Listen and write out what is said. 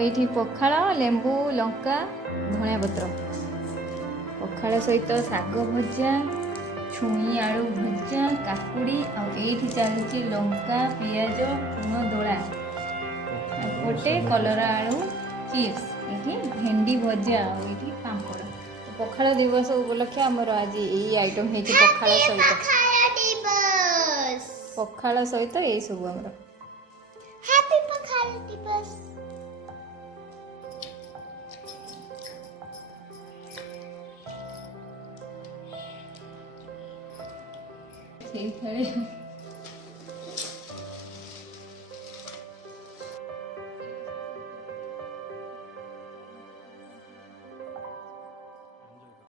ये पखाड़ लेंबू लंका धनिया पत्र पखाड़ सहित शाग भजा छुई आलू भजा काकुड़ी आठी चलती लंका पियाज लुण दोड़ा गोटे कलरा आलू चिप्स ये भेंडी भजा ये पापड़ पखाड़ दिवस उपलक्षे आमर आज यही आइटम है पखाड़ सहित यही सब आमर ठीक है।